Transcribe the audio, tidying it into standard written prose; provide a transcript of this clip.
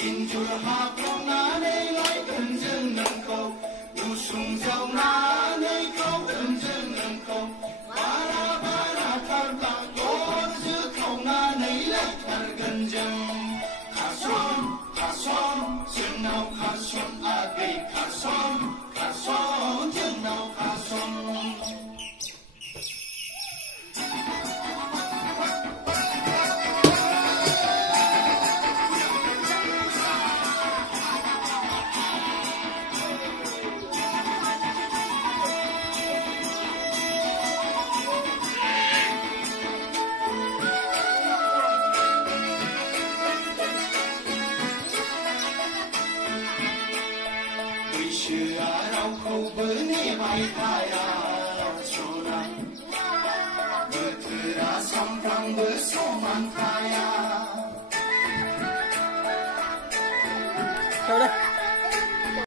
인줄하고나네 너희 건져는 거 우승자나네 거 건져는 거 바라바라 탈다 오르주고나네 렉탈 건져 가손 정나우 가손 아베 가손 정나우 가손 Beni baikaya sonan, betera sampang besoman.